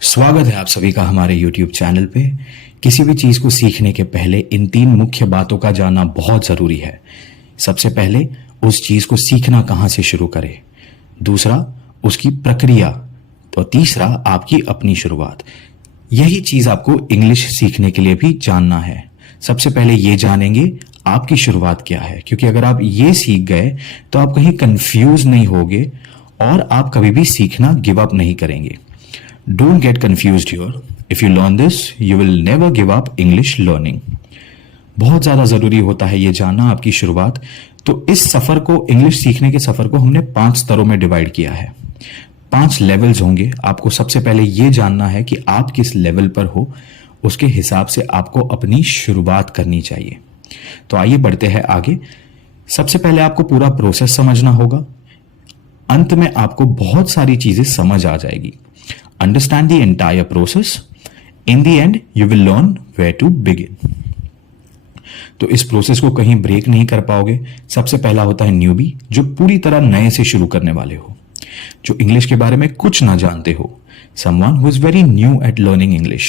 स्वागत है आप सभी का हमारे YouTube चैनल पे। किसी भी चीज को सीखने के पहले इन तीन मुख्य बातों का जानना बहुत जरूरी है। सबसे पहले उस चीज को सीखना कहाँ से शुरू करें, दूसरा उसकी प्रक्रिया, तो तीसरा आपकी अपनी शुरुआत। यही चीज आपको इंग्लिश सीखने के लिए भी जानना है। सबसे पहले ये जानेंगे आपकी शुरुआत क्या है, क्योंकि अगर आप ये सीख गए तो आप कहीं कंफ्यूज नहीं होगे और आप कभी भी सीखना गिव अप नहीं करेंगे। Don't get confused here. If you learn this, you will never give up English learning. बहुत ज़्यादा ज़रूरी होता है ये जानना आपकी शुरुआत। तो इस सफ़र को, इंग्लिश सीखने के सफ़र को हमने 5 स्तरों में डिवाइड किया है। 5 लेवल्स होंगे। आपको सबसे पहले ये जानना है कि आप किस लेवल पर हो, उसके हिसाब से आपको अपनी शुरुआत करनी चाहिए। तो आइए बढ़ते हैं आगे। सबसे पहले आपको पूरा प्रोसेस समझना होगा। अंत में आपको बहुत सारी चीज़ें समझ आ जाएगी। Understand the entire process. In the end, you will learn where to begin. तो इस प्रोसेस को कहीं ब्रेक नहीं कर पाओगे। सबसे पहला होता है न्यूबी, जो पूरी तरह नए से शुरू करने वाले हो, जो इंग्लिश के बारे में कुछ ना जानते हो। Someone who is very new at learning English.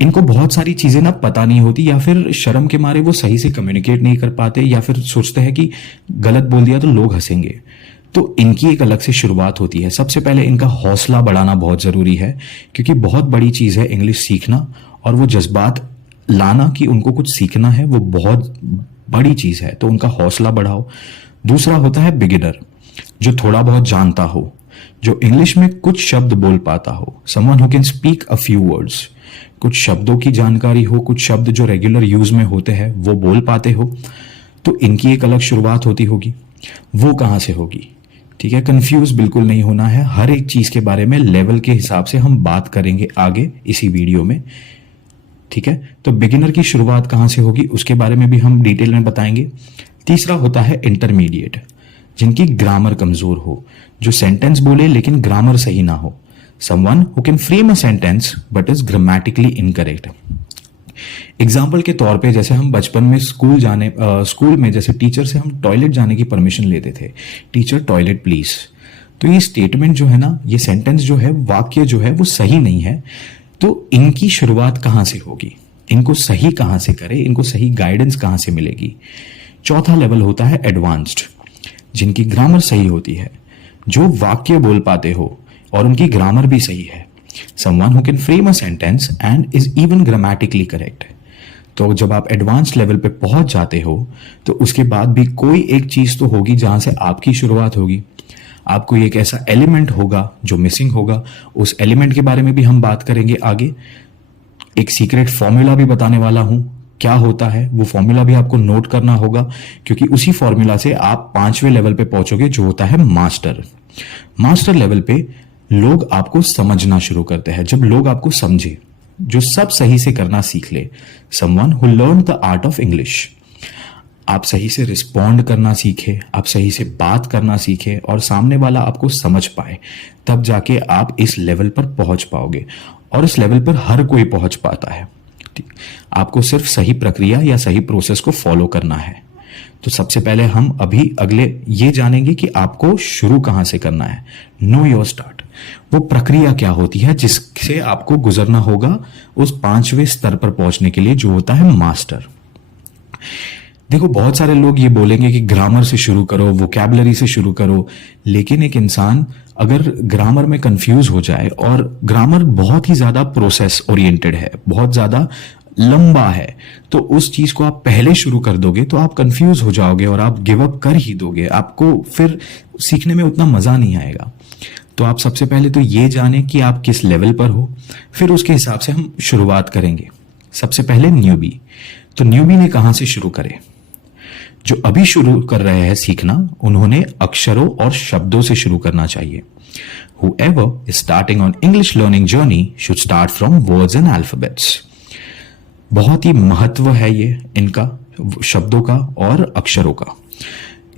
इनको बहुत सारी चीजें ना पता नहीं होती, या फिर शर्म के मारे वो सही से कम्युनिकेट नहीं कर पाते, या फिर सोचते हैं कि गलत बोल दिया तो लोग हंसेंगे। तो इनकी एक अलग से शुरुआत होती है। सबसे पहले इनका हौसला बढ़ाना बहुत ज़रूरी है, क्योंकि बहुत बड़ी चीज़ है इंग्लिश सीखना, और वो जज्बात लाना कि उनको कुछ सीखना है, वो बहुत बड़ी चीज़ है। तो उनका हौसला बढ़ाओ। दूसरा होता है बिगिनर, जो थोड़ा बहुत जानता हो, जो इंग्लिश में कुछ शब्द बोल पाता हो। Someone who can speak a few words, कुछ शब्दों की जानकारी हो, कुछ शब्द जो रेगुलर यूज में होते हैं वो बोल पाते हो। तो इनकी एक अलग शुरुआत होती होगी। वो कहाँ से होगी? ठीक है, कंफ्यूज बिल्कुल नहीं होना है। हर एक चीज के बारे में लेवल के हिसाब से हम बात करेंगे आगे इसी वीडियो में। ठीक है, तो बिगिनर की शुरुआत कहां से होगी उसके बारे में भी हम डिटेल में बताएंगे। तीसरा होता है इंटरमीडिएट, जिनकी ग्रामर कमजोर हो, जो सेंटेंस बोले लेकिन ग्रामर सही ना हो। Someone who can frame a sentence but is grammatically incorrect. Example के तौर पे, जैसे हम बचपन में स्कूल में जैसे टीचर से हम टॉयलेट जाने की परमिशन लेते थे, टीचर टॉयलेट प्लीज। तो ये स्टेटमेंट जो है ना, ये सेंटेंस जो है, वाक्य जो है, वो सही नहीं है। तो इनकी शुरुआत कहाँ से होगी, इनको सही कहाँ से करें, इनको सही गाइडेंस कहाँ से मिलेगी। चौथा लेवल होता है एडवांस्ड, जिनकी ग्रामर सही होती है, जो वाक्य बोल पाते हो और उनकी ग्रामर भी सही है। Someone who can frame a sentence and is even grammatically correct. तो जब आप एडवांस लेवल पे पहुंच जाते हो, तो उसके बाद भी कोई एक चीज तो होगी जहां से आपकी शुरुआत होगी। आपको एक ऐसा एलिमेंट होगा जो मिसिंग होगा। उस एलिमेंट के बारे में भी हम बात करेंगे आगे। एक सीक्रेट फॉर्मूला भी बताने वाला हूं, क्या होता है वो फॉर्मूला भी आपको नोट करना होगा, क्योंकि उसी फॉर्मूला से आप 5वें लेवल पे पहुंचोगे, जो होता है मास्टर। मास्टर लेवल पे लोग आपको समझना शुरू करते हैं। जब लोग आपको समझे, जो सब सही से करना सीख ले, someone who learn the art of English, आप सही से रिस्पॉन्ड करना सीखे, आप सही से बात करना सीखे और सामने वाला आपको समझ पाए, तब जाके आप इस लेवल पर पहुंच पाओगे। और इस लेवल पर हर कोई पहुंच पाता है। आपको सिर्फ सही प्रक्रिया या सही प्रोसेस को फॉलो करना है। तो सबसे पहले हम अभी अगले ये जानेंगे कि आपको शुरू कहां से करना है। नो योर स्टार्ट, वो प्रक्रिया क्या होती है जिससे आपको गुजरना होगा उस 5वें स्तर पर पहुंचने के लिए, जो होता है मास्टर। देखो, बहुत सारे लोग ये बोलेंगे कि ग्रामर से शुरू करो, वोकैबुलरी से शुरू करो, लेकिन एक इंसान अगर ग्रामर में कंफ्यूज हो जाए, और ग्रामर बहुत ही ज्यादा प्रोसेस ओरिएंटेड है, बहुत ज्यादा लंबा है, तो उस चीज को आप पहले शुरू कर दोगे तो आप कंफ्यूज हो जाओगे और आप गिव अप कर ही दोगे। आपको फिर सीखने में उतना मजा नहीं आएगा। तो आप सबसे पहले तो ये जाने कि आप किस लेवल पर हो, फिर उसके हिसाब से हम शुरुआत करेंगे। सबसे पहले न्यूबी। तो न्यूबी ने कहां से शुरू करे? जो अभी शुरू कर रहे हैं सीखना, उन्होंने अक्षरों और शब्दों से शुरू करना चाहिए। Whoever is starting on English learning journey should start from words and alphabets. बहुत ही महत्व है ये इनका, शब्दों का और अक्षरों का।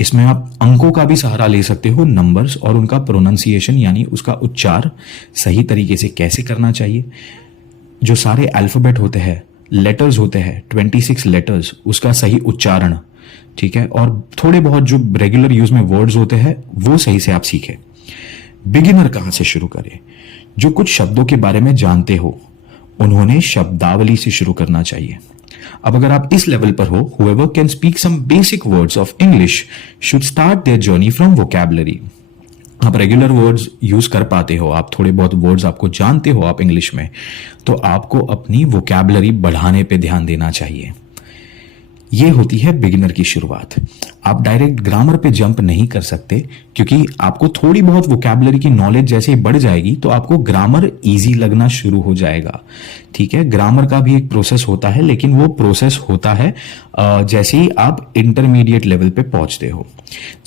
इसमें आप अंकों का भी सहारा ले सकते हो, नंबर्स, और उनका प्रोनाउंसिएशन यानी उसका उच्चार सही तरीके से कैसे करना चाहिए। जो सारे अल्फाबेट होते हैं, लेटर्स होते हैं, 26 लेटर्स, उसका सही उच्चारण, ठीक है, और थोड़े बहुत जो रेगुलर यूज में वर्ड्स होते हैं वो सही से आप सीखें। बिगिनर कहां से शुरू करें? जो कुछ शब्दों के बारे में जानते हो उन्होंने शब्दावली से शुरू करना चाहिए। अब अगर आप इस लेवल पर हो, whoever can speak some basic words of English should start their journey from vocabulary। आप रेगुलर वर्ड्स यूज कर पाते हो, आप थोड़े बहुत वर्ड्स आपको जानते हो आप इंग्लिश में, तो आपको अपनी वोकैबुलरी बढ़ाने पे ध्यान देना चाहिए। ये होती है बिगिनर की शुरुआत। आप डायरेक्ट ग्रामर पे जंप नहीं कर सकते, क्योंकि आपको थोड़ी बहुत वोकैबुलरी की नॉलेज जैसे ही बढ़ जाएगी तो आपको ग्रामर इजी लगना शुरू हो जाएगा। ठीक है, ग्रामर का भी एक प्रोसेस होता है, लेकिन वो प्रोसेस होता है जैसे ही आप इंटरमीडिएट लेवल पे पहुंचते हो।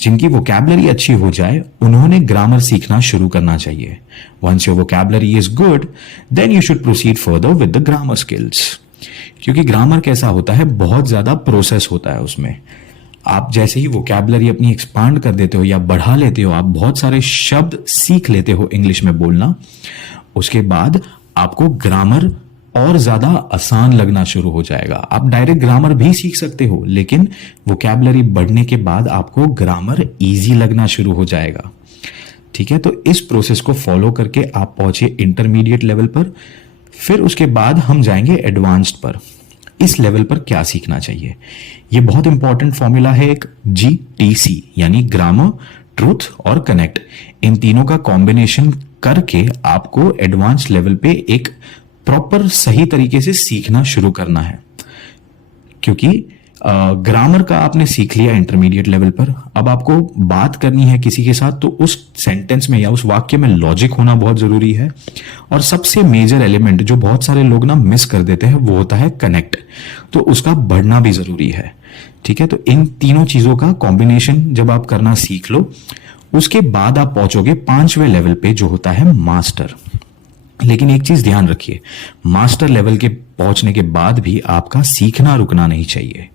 जिनकी वोकैबुलरी अच्छी हो जाए उन्होंने ग्रामर सीखना शुरू करना चाहिए। Once your vocabulary is good, then you should proceed further with the grammar skills. क्योंकि ग्रामर कैसा होता है, बहुत ज्यादा प्रोसेस होता है उसमें। आप जैसे ही वोकैबुलरी अपनी एक्सपांड कर देते हो या बढ़ा लेते हो, आप बहुत सारे शब्द सीख लेते हो इंग्लिश में बोलना, उसके बाद आपको ग्रामर और ज्यादा आसान लगना शुरू हो जाएगा। आप डायरेक्ट ग्रामर भी सीख सकते हो, लेकिन वोकैबुलरी बढ़ने के बाद आपको ग्रामर इजी लगना शुरू हो जाएगा। ठीक है, तो इस प्रोसेस को फॉलो करके आप पहुंचे इंटरमीडिएट लेवल पर। फिर उसके बाद हम जाएंगे एडवांस्ड पर। इस लेवल पर क्या सीखना चाहिए, ये बहुत इंपॉर्टेंट फॉर्मूला है एक GTC, यानी ग्रामर, ट्रूथ और कनेक्ट। इन तीनों का कॉम्बिनेशन करके आपको एडवांस लेवल पे एक प्रॉपर सही तरीके से सीखना शुरू करना है। क्योंकि ग्रामर का आपने सीख लिया इंटरमीडिएट लेवल पर, अब आपको बात करनी है किसी के साथ, तो उस सेंटेंस में या उस वाक्य में लॉजिक होना बहुत जरूरी है। और सबसे मेजर एलिमेंट जो बहुत सारे लोग ना मिस कर देते हैं वो होता है कनेक्ट, तो उसका बढ़ना भी जरूरी है। ठीक है, तो इन तीनों चीजों का कॉम्बिनेशन जब आप करना सीख लो, उसके बाद आप पहुंचोगे 5वें लेवल पे जो होता है मास्टर। लेकिन एक चीज ध्यान रखिए, मास्टर लेवल के पहुंचने के बाद भी आपका सीखना रुकना नहीं चाहिए।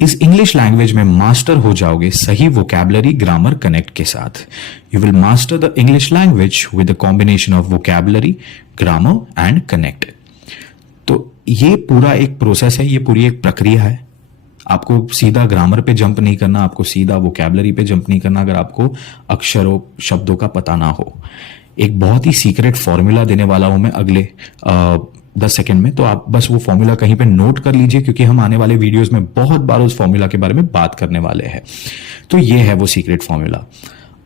इस इंग्लिश लैंग्वेज में मास्टर हो जाओगे सही वोकैबुलरी, ग्रामर, कनेक्ट के साथ। You will master the English language with the combination of vocabulary, grammar and connect. तो ये पूरा एक प्रोसेस है, ये पूरी एक प्रक्रिया है। आपको सीधा ग्रामर पे जंप नहीं करना, आपको सीधा वोकैबुलरी पे जंप नहीं करना अगर आपको अक्षरों, शब्दों का पता ना हो। एक बहुत ही सीक्रेट फॉर्मूला देने वाला हूं मैं अगले 10 सेकंड में, तो आप बस वो फॉर्मूला कहीं पे नोट कर लीजिए, क्योंकि हम आने वाले वीडियोस में बहुत बार उस फॉर्मूला के बारे में बात करने वाले हैं। तो ये है वो सीक्रेट फॉर्मूला।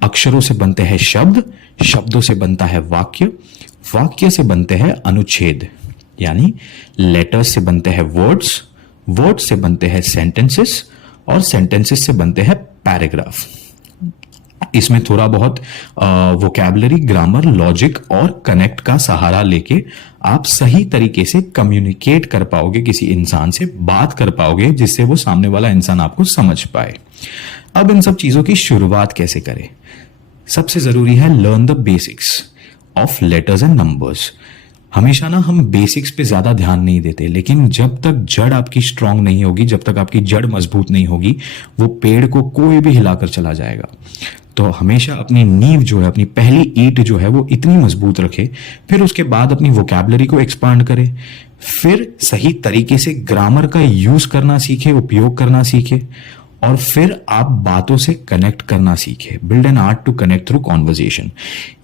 अक्षरों से बनते हैं शब्द, शब्दों से बनता है वाक्य, वाक्य से बनते हैं अनुच्छेद, यानी लेटर्स से बनते हैं वर्ड्स, वर्ड्स से बनते हैं सेंटेंसेस, और सेंटेंसेस से बनते हैं पैराग्राफ। इसमें थोड़ा बहुत वोकैबुलरी, ग्रामर, लॉजिक और कनेक्ट का सहारा लेके आप सही तरीके से कम्युनिकेट कर पाओगे, किसी इंसान से बात कर पाओगे जिससे वो सामने वाला इंसान आपको समझ पाए। अब इन सब चीजों की शुरुआत कैसे करें? सबसे जरूरी है learn the basics of letters and numbers. हमेशा ना हम बेसिक्स पे ज्यादा ध्यान नहीं देते, लेकिन जब तक जड़ आपकी स्ट्रांग नहीं होगी, जब तक आपकी जड़ मजबूत नहीं होगी, वो पेड़ को कोई भी हिलाकर चला जाएगा। तो हमेशा अपनी नींव जो है, अपनी पहली ईंट जो है वो इतनी मजबूत रखे, फिर उसके बाद अपनी वोकैबुलरी को एक्सपांड करे, फिर सही तरीके से ग्रामर का यूज करना सीखे, उपयोग करना सीखे, और फिर आप बातों से कनेक्ट करना सीखे। Build an art to connect through conversation.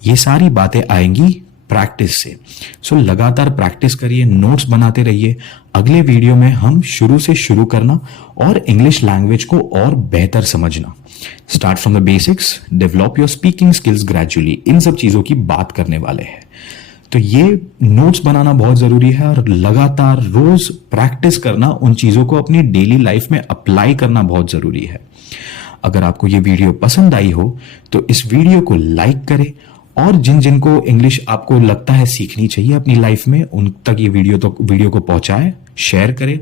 ये सारी बातें आएंगी प्रैक्टिस से। सो लगातार प्रैक्टिस करिए, नोट्स बनाते रहिए। अगले वीडियो में हम शुरू से शुरू करना और इंग्लिश लैंग्वेज को और बेहतर समझना, start from the basics, develop your speaking skills gradually, इन सब चीजों की बात करने वाले हैं। तो ये नोट्स बनाना बहुत जरूरी है और लगातार रोज प्रैक्टिस करना, उन चीजों को अपनी डेली लाइफ में अप्लाई करना बहुत जरूरी है। अगर आपको ये वीडियो पसंद आई हो तो इस वीडियो को लाइक करें, और जिन जिन को इंग्लिश आपको लगता है सीखनी चाहिए अपनी लाइफ में, उन तक ये वीडियो को पहुंचाएं, शेयर करें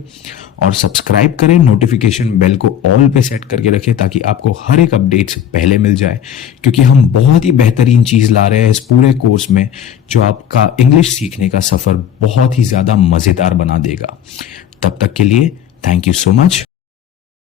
और सब्सक्राइब करें। नोटिफिकेशन बेल को ऑल पे सेट करके रखें ताकि आपको हर एक अपडेट पहले मिल जाए, क्योंकि हम बहुत ही बेहतरीन चीज ला रहे हैं इस पूरे कोर्स में जो आपका इंग्लिश सीखने का सफर बहुत ही ज्यादा मजेदार बना देगा। तब तक के लिए थैंक यू सो मच।